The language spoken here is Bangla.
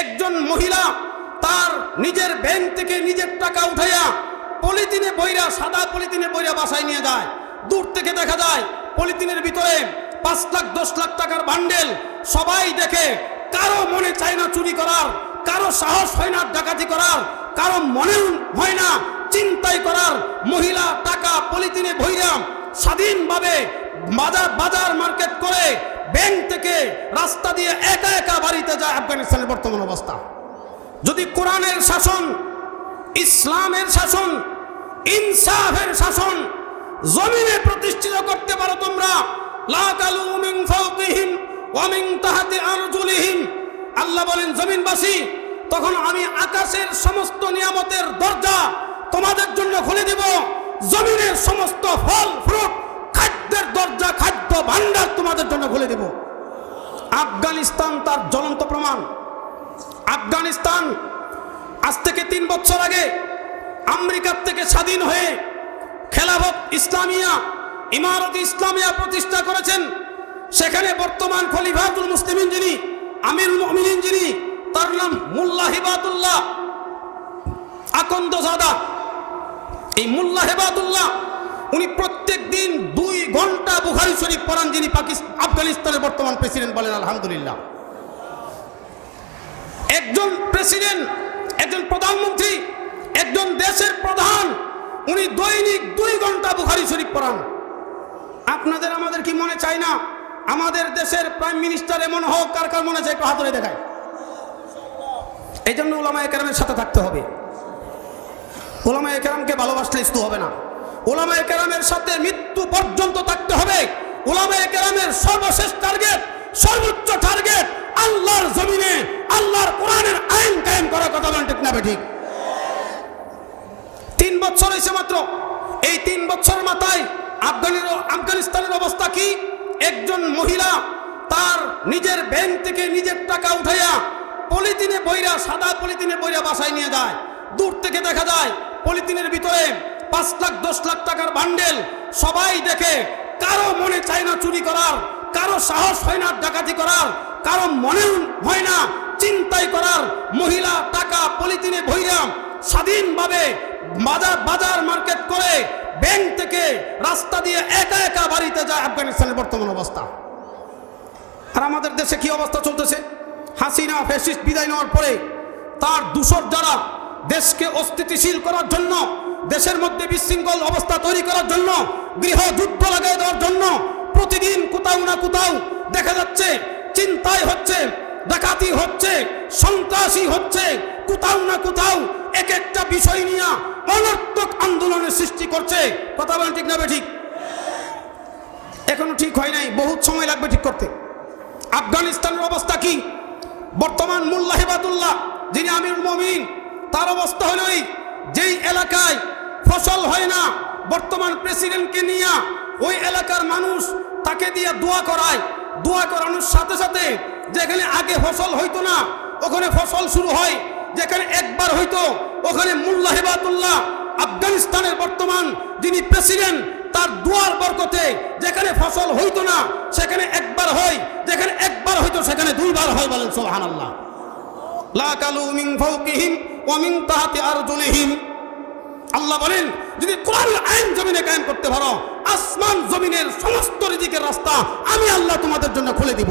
একজন মহিলা তার নিজের ব্যাংক থেকে নিজের টাকা উঠাইয়া পলিথিনে বইরা, সাদা পলিথিনে বইরা বাসায় নিয়ে যায়। দূর থেকে দেখা যায় পলিথিনের ভিতরে পাঁচ লাখ, দশ লাখ টাকার বান্ডেল। সবাই দেখে কারও মনে চায় না চুরি করার, কারও সাহস হয় না ডাকাতি করার, কারও মনে হয় না চিন্তাই করার। মহিলা টাকা পলিথিনে ভইরা স্বাধীনভাবে বাজার বাজার মার্কেট করে ব্যাংক থেকে রাস্তা দিয়ে একা একা বাড়িতে যায় আফগানিস্তানের বর্তমান অবস্থা। যদি কোরআনের শাসন, ইসলামের শাসন, ইনসাফের শাসন জমিনে প্রতিষ্ঠিত করতে পারো তোমরা আল্লাহ বলেন, জমিনবাসী, তখন আমি আকাশের সমস্ত নিয়ামতের দরজা তোমাদের জন্য খুলে দেব। জমিনের সমস্ত আফগানিস্তান তার জ্বলন্ত প্রমাণ। আফগানিস্তান আজ থেকে তিন বছর আগে আমেরিকার থেকে স্বাধীন হয়ে খেলাফত ইসলামিয়া, ইমারত ইসলামিয়া প্রতিষ্ঠা করেছেন। সেখানে বর্তমান খলিফাতুল মুসলিমিন যিনি আমির মুমিনিন যিনি, তার নাম মুল্লা হিবাতুল্লাহ আকন্দ জাদা এই মুল্লা হেবাদুল্লাহ উনি প্রত্যেক দিন দুই ঘণ্টা বুখারি শরীফ পড়ান, যিনি পাকিস্তান আফগানিস্তানের বর্তমান প্রেসিডেন্ট বলেন, আলহামদুলিল্লাহ। একজন প্রেসিডেন্ট, একজন প্রধানমন্ত্রী, একজন দেশের প্রধান, উনি দৈনিক দুই ঘণ্টা বুখারি শরীফ পড়ান। আপনাদের, আমাদের কি মনে চায় না? আমাদের দেশের প্রাইম মিনিস্টার এমন হোক, কার কার মনে চায় একটু হাতরে দেখায়। এই জন্য ওলামা একরামের সাথে থাকতে হবে। ওলামা একরামকে ভালোবাসলে ইস্তু হবে না। ওলামা কেরামের সাথে মৃত্যু পর্যন্ত থাকতে হবে। ওলামা কেরামের সর্বশেষ টার্গেট সর্বোচ্চ টার্গেট আল্লাহর জমিনে, আল্লাহর কোরআনের আইন কায়েম করার কথা বলেন ঠিক না ঠিক? তিন বছর হয়েছে মাত্র। এই তিন বছর মাথায় আফগানের আফগানিস্তানের অবস্থা কি? একজন মহিলা তার নিজের ব্যাংক থেকে নিজের টাকা উঠাইয়া পলিথিনে বইরা, সাদা পলিথিনে বইরা বাসায় নিয়ে যায়। দূর থেকে দেখা যায় পলিথিনের ভিতরে পাঁচ লাখ, দশ লাখ টাকার বান্ডেল সবাই দেখে কারও মনে চায় না চুরি করার, কারও সাহস হয় না ডাকাতি করার, কারও মনে হয় না চিন্তাই করার। মহিলা টাকা পলিথিনে ভইরা স্বাধীনভাবে বাজার বাজার মার্কেট করে ব্যাংক থেকে রাস্তা দিয়ে একা একা বাড়িতে যায় আফগানিস্তানের বর্তমান অবস্থা। আর আমাদের দেশে কি অবস্থা চলতেছে? হাসিনা ফ্যাসিস্ট বিদায় নেওয়ার পরে তার দূষর যারা দেশকে অস্থিতিশীল করার জন্য দেশের মধ্যে বিশৃঙ্খল অবস্থা তৈরি করার জন্য, গৃহ যুদ্ধ লাগাই দেওয়ার জন্য প্রতিদিন কোথাও না কোথাও দেখা যাচ্ছে চিন্তায় হচ্ছে, ডাকাতি হচ্ছে সন্ত্রাসী হচ্ছে, কোথাও না কোথাও এক একটা বিষয় নিয়ে অনর্থক আন্দোলনের সৃষ্টি করছে। কথা বলেন ঠিক না ঠিক? এখনও ঠিক হয় নাই, বহুত সময় লাগবে ঠিক করতে। আফগানিস্তানের অবস্থা কি? বর্তমান মোল্লা হেবাদুল্লাহ যিনি আমিরুল মমিন, তার অবস্থা হলো যেই এলাকায় ফসল হয় না। বর্তমান প্রেসিডেন্টকে নিয়ে ওই এলাকার মানুষ তাকে দিয়ে দোয়া করায়। দোয়া করানোর সাথে সাথে যেখানে আগে ফসল হইতো না, ওখানে ফসল শুরু হয়। যেখানে একবার হইতো, ওখানে মোল্লা হেবাদুল্লাহ আফগানিস্তানের বর্তমান যিনি প্রেসিডেন্ট, তার দুয়ার বরকতে যেখানে ফসল হইতো না, সেখানে একবার হয়। যেখানে একবার হইতো, সেখানে দুইবার হয় বলেন সোহান আল্লাহ লা কালু মিন ফাওকিহিম ওয়া তাহতি আরজুলিহিম আল্লাহ বলেন, যদি কোরআন আইন জমিনে কায়েম করতে পারো, আসমান জমিনের সমস্ত রিজিকের রাস্তা আমি আল্লাহ তোমাদের জন্য খুলে দিব।